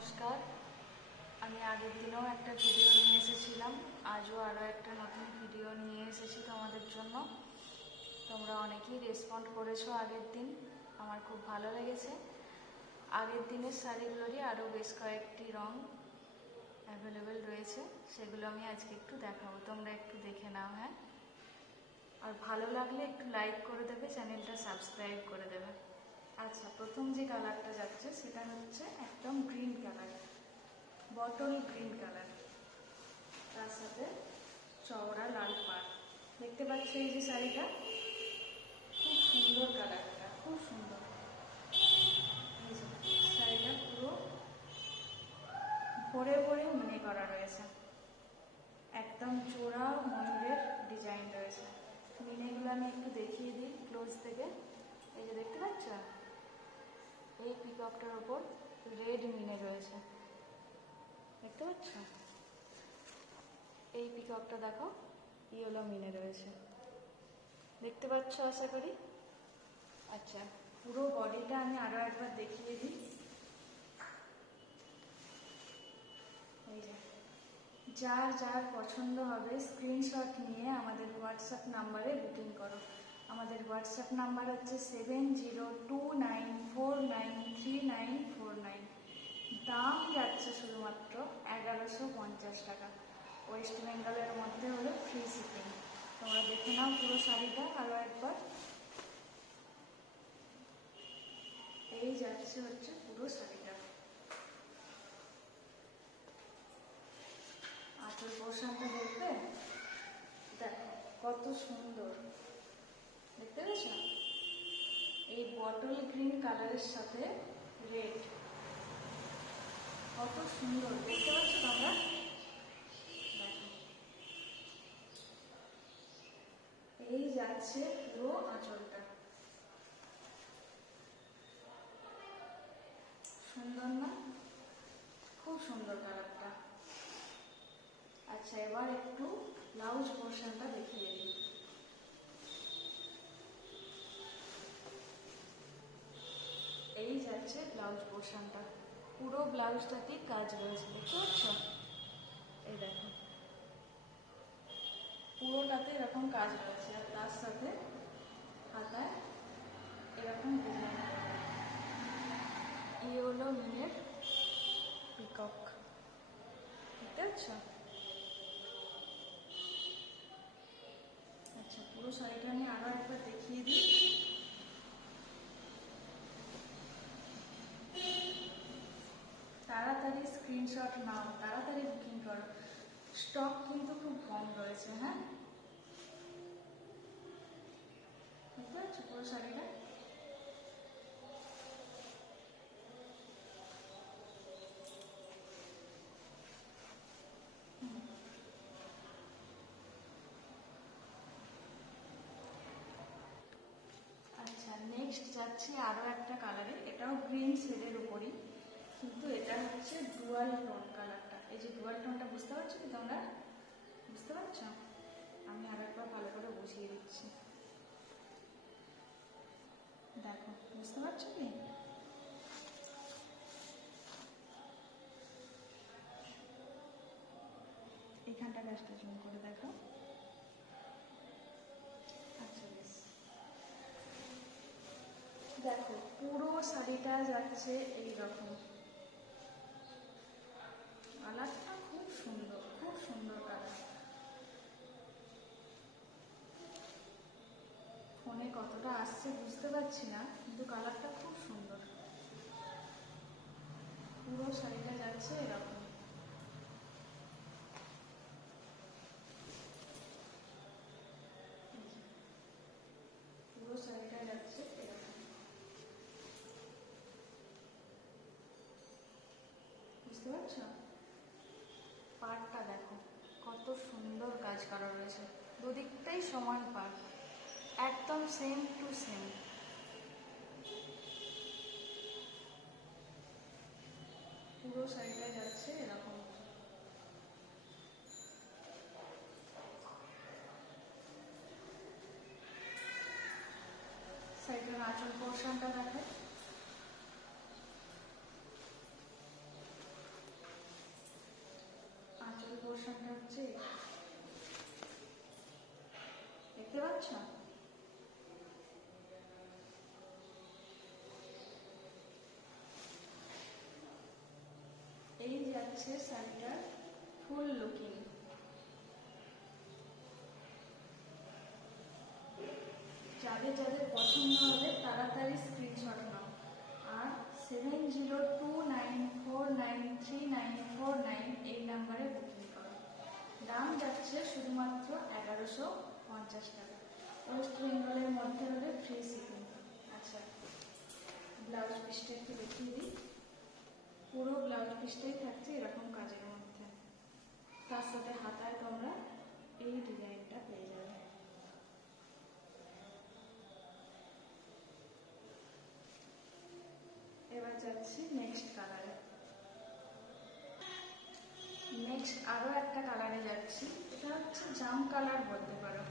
নমস্কার। আমি আগের দিনেও একটা ভিডিও নিয়ে এসেছিলাম, আজও আরও একটা নতুন ভিডিও নিয়ে এসেছি তোমাদের জন্য। তোমরা অনেকেই রেসপন্ড করেছো আগের দিন, আমার খুব ভালো লেগেছে। আগের দিনের শাড়িগুলোরই আরও বেশ কয়েকটি রং অ্যাভেলেবেল রয়েছে, সেগুলো আমি আজকে একটু দেখাবো, তোমরা একটু দেখে নাও। হ্যাঁ, আর ভালো লাগলে একটু লাইক করে দেবে, চ্যানেলটা সাবস্ক্রাইব করে দেবে। আচ্ছা, প্রথম যে কালারটা যাচ্ছে সেটা হচ্ছে একদম green colour, bottle green colour, তার সাথে চওড়া লাল পাড়। দেখতে পাচ্ছ এই যে শাড়িটা, খুব সুন্দর কালারটা, খুব সুন্দর। এই যে শাড়িটা পুরো ভরে ভরে মিনে করা রয়েছে, একদম চোরা ময়ূরের ডিজাইন রয়েছে। মিনেগুলো আমি একটু দেখিয়ে দিই ক্লোজ থেকে। এই যে দেখতে পাচ্ছ, এই পিককটার ওপর রেড মিনে রয়েছে, দেখতে পাচ্ছ? এই পিককটা দেখো, ইয়েলো মিনে রয়েছে, দেখতে পাচ্ছ আশা করি। আচ্ছা, পুরো বডিটা আমি আরো একবার দেখিয়ে দিই। এই যে যার যার পছন্দ হবে স্ক্রিনশট নিয়ে আমাদের হোয়াটসঅ্যাপ নাম্বারে বুকিং করো। আমাদের হোয়াটসঅ্যাপ নাম্বার হচ্ছে 7029493949। দাম যাচ্ছে শুধুমাত্র 1150 টাকা। ওয়েস্ট বেঙ্গলের মধ্যে হলে ফ্রি শিপিং। তোমরা দেখে নাও পুরো শাড়িটা আরও একবার। এই যাচ্ছে হচ্ছে পুরো শাড়িটা। আঁচল পোর্শনটা দেখবে, দেখো কত সুন্দর, দেখতে পেয়েছ? এই বটল গ্রিন কালারের সাথে রেড, কত সুন্দর দেখতে পাচ্ছ তোমরা? দেখো, এই যাচ্ছে পুরো আঁচলটা, সুন্দর না? খুব সুন্দর কালারটা। আচ্ছা, এবার একটু ব্লাউজ পোর্শনটা দেখিয়ে দিই। এই যাচ্ছে ব্লাউজ পোর্শনটা, পুরো ব্লাউজটাতে কাজ রয়েছে, দেখতে পাচ্ছ? এই দেখো, পুরোটাতে এরকম কাজ রয়েছে, আর তার সাথে হাতায় এরকম ডিজাইন করা, ইয়েলো মিনের পিকক, দেখতে পাচ্ছ? আচ্ছা, পুরো শাড়িটা আমি আরো একবার দেখিয়ে দিই। তাড়াতাড়ি স্ক্রিনশট নাও, তাড়াতাড়ি বুকিং করো, স্টক কিন্তু খুব কম রয়েছে। হ্যাঁ, দেখতে পাচ্ছ পুরো শাড়িটা? আচ্ছা, নেক্সট যাচ্ছি আরো একটা কালারে, এটাও গ্রিন শেডের উপরই, কিন্তু এটা হচ্ছে ডুয়াল টোন কালারটা। এই যে ডুয়াল টোনটা, বুঝতে পারছো কি তোমরা? বুঝতে পারছো? আমি আর একবার ভালো করে বুঝিয়ে দিচ্ছি, দেখো বুঝতে পারছো কি? এইখানটা গাছটা জুম করে দেখো। আচ্ছা বেশ, দেখো পুরো শাড়িটা যাচ্ছে এইরকম, কালারটা খুব সুন্দর, খুব সুন্দর কালার। ফোনে কতটা আসছে বুঝতে পারছি না, কিন্তু কালারটা খুব সুন্দর। পুরো শাড়িটা যাচ্ছে এরকম, পুরো শাড়িটা যাচ্ছে এরকম, বুঝতে পারছো? পাড়টা দেখো কত সুন্দর কাজ করা রয়েছে, দুদিকটাই সমান পাড়, একদম সেম টু সেম। পুরো শাড়িটা যাচ্ছে এরকম। সাইডের আঁচল পোর্শনটা দেখো, হচ্ছে দেখতে পাচ্ছ? এই যাচ্ছে শাড়িটার ফুল লুকিং। যাদের যাদের পছন্দ হবে তাড়াতাড়ি স্ক্রিনশট নাও, আর 7029493949 এই নাম্বারে বুকিং করো। দাম যাচ্ছে শুধুমাত্র 1150 টাকা। ওয়েস্ট বেঙ্গলের মধ্যে হলে ফ্রি শিপিং। আচ্ছা, ব্লাউজ পিসটা একটু দেখিয়ে দিই। পুরো ব্লাউজ পিসটাই থাকছে এরকম কাজের মধ্যে, তার সাথে হাতায় তোমরা এই ডিজাইনটা পেয়ে যাবে। এবার যাচ্ছি নেক্সট কালারে। নেক্সট আরো একটা কালারে যাচ্ছি, এটা হচ্ছে জাম কালার বলতে পারো।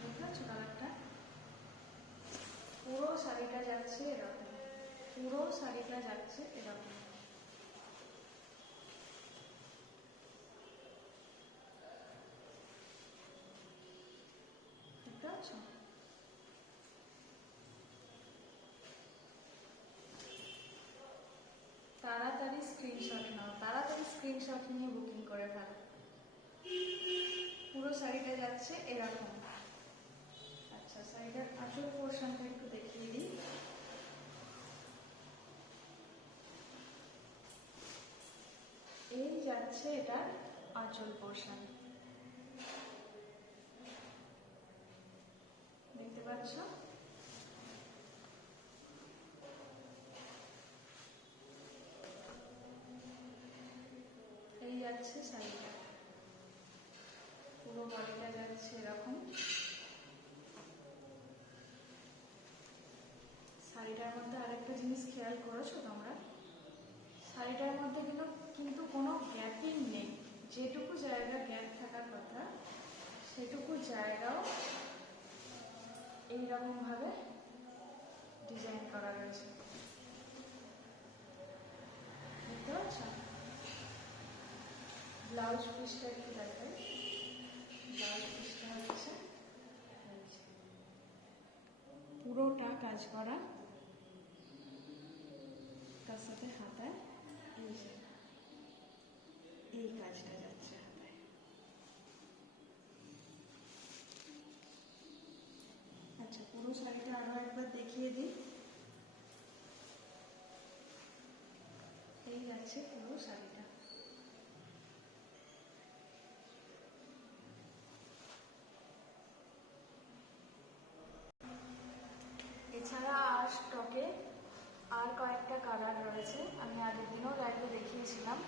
দেখতে পাচ্ছ কালারটা? পুরো শাড়িটা যাচ্ছে এরকম, পুরো শাড়িটা যাচ্ছে এরকম। দেখতে পাচ্ছ? তাড়াতাড়ি স্ক্রিনশট নাও, তাড়াতাড়ি স্ক্রিনশট নিয়ে বুকিং করে ফেলো। পুরো শাড়িটা যাচ্ছে এরকম। আচ্ছা, শাড়িটার আঁচল পোর্শনটা একটু দেখিয়ে দিই। এই যাচ্ছে এটা আঁচল পোর্শন, দেখতে পাচ্ছ? এই যাচ্ছে শাড়িটা, পুরো বডিটা যাচ্ছে এরকম। শাড়িটার মধ্যে আরেকটা জিনিস খেয়াল করেছো তোমরা, শাড়িটার মধ্যে কিন্তু কোনো গ্যাপিং নেই। যেটুকু জায়গা গ্যাপ থাকার কথা সেটুকু জায়গাও এইরকম ভাবে ডিজাইন করা রয়েছে, দেখতে পাচ্ছ? ব্লাউজ পিসটা একটু দেখাই। ব্লাউজ পিসটা হচ্ছে পুরোটা কাজ করা, তার সাথে হাতায় এই কাজটা যাচ্ছে হাতায়। আচ্ছা, পুরো শাড়িটা আরো একবার দেখিয়ে দিই। এই যাচ্ছে পুরো শাড়িটা। এছাড়া আর স্টকে আর কয়েকটা কালার রয়েছে, আমি আগের দিনও লাইভে দেখিয়েছিলাম।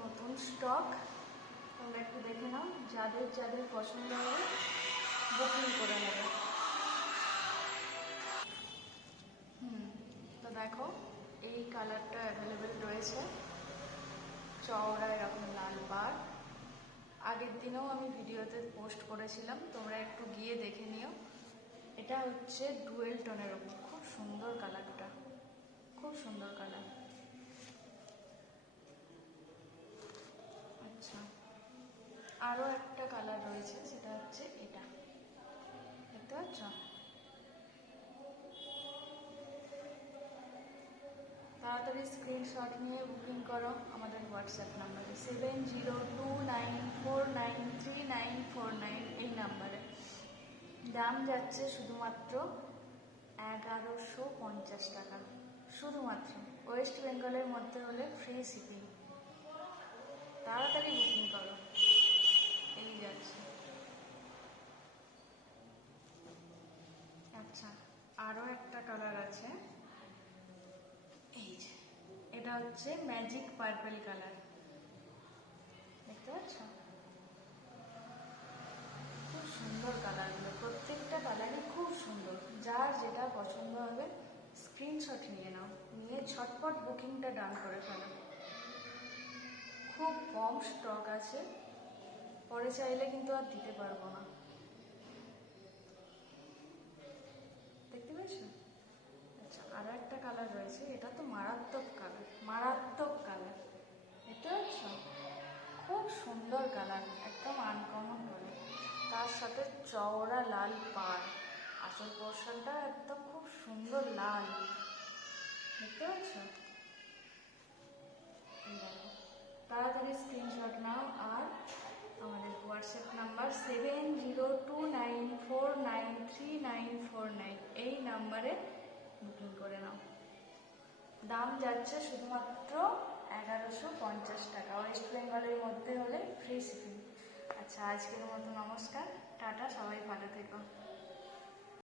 নতুন স্টক, তোমরা একটু দেখে নাও, যাদের যাদের পছন্দ হবে বুকিং করে নেবে। তো দেখো, এই কালারটা অ্যাভেলেবেল রয়েছে, চওড়া এরকম লাল পাড়। আগের দিনেও আমি ভিডিওতে পোস্ট করেছিলাম, তোমরা একটু গিয়ে দেখে নিও। এটা হচ্ছে ডুয়েল টোনের উপর, খুব সুন্দর কালারটা, খুব সুন্দর কালার। আচ্ছা, আরও একটা কালার রয়েছে, সেটা হচ্ছে এটা, দেখতে পাচ্ছ? তাড়াতাড়ি স্ক্রিনশট নিয়ে বুকিং করো আমাদের হোয়াটসঅ্যাপ নাম্বারে 7029493949 এই নাম্বারে। দাম যাচ্ছে শুধুমাত্র 1150 টাকা, শুধুমাত্র। ওয়েস্ট বেঙ্গলের মধ্যে হলে ফ্রি শিপিং। তাড়াতাড়ি বুকিং করো। এই যাচ্ছে। আচ্ছা, আরও একটা কালার আছে, এই যে এটা হচ্ছে ম্যাজিক পার্পল কালার, দেখতে পাচ্ছ? খুব সুন্দর কালারগুলো, প্রত্যেকটা কালারই খুব সুন্দর। যার যেটা পছন্দ হবে স্ক্রিনশট নিয়ে নাও, নিয়ে ঝটপট বুকিংটা ডান করে ফেলো। খুব কম স্টক আছে, পরে চাইলে কিন্তু আর দিতে পারবো না, দেখতে পেয়েছ? আচ্ছা, আরও একটা কালার রয়েছে, এটা তো মারাত্মক কালার, মারাত্মক কালার, দেখতে পাচ্ছ? খুব সুন্দর কালার, একদম আনকমন কালার, তার সাথে চওড়া লাল পাড়, আসল পোর্শনটা একদম খুব সুন্দর লাল, দেখতে পাচ্ছ? তাড়াতাড়ি স্ক্রিনশট নাও আর আমাদের হোয়াটসঅ্যাপ নাম্বার 7029493949 এই নাম্বারে বুকিং করে নাও। দাম যাচ্ছে শুধুমাত্র 1150 টাকা, ওয়েস্ট বেঙ্গলের মধ্যে হলে ফ্রি শিপিং। আচ্ছা, আজকের মতো নমস্কার, টাটা, সবাই ভালো থেকো।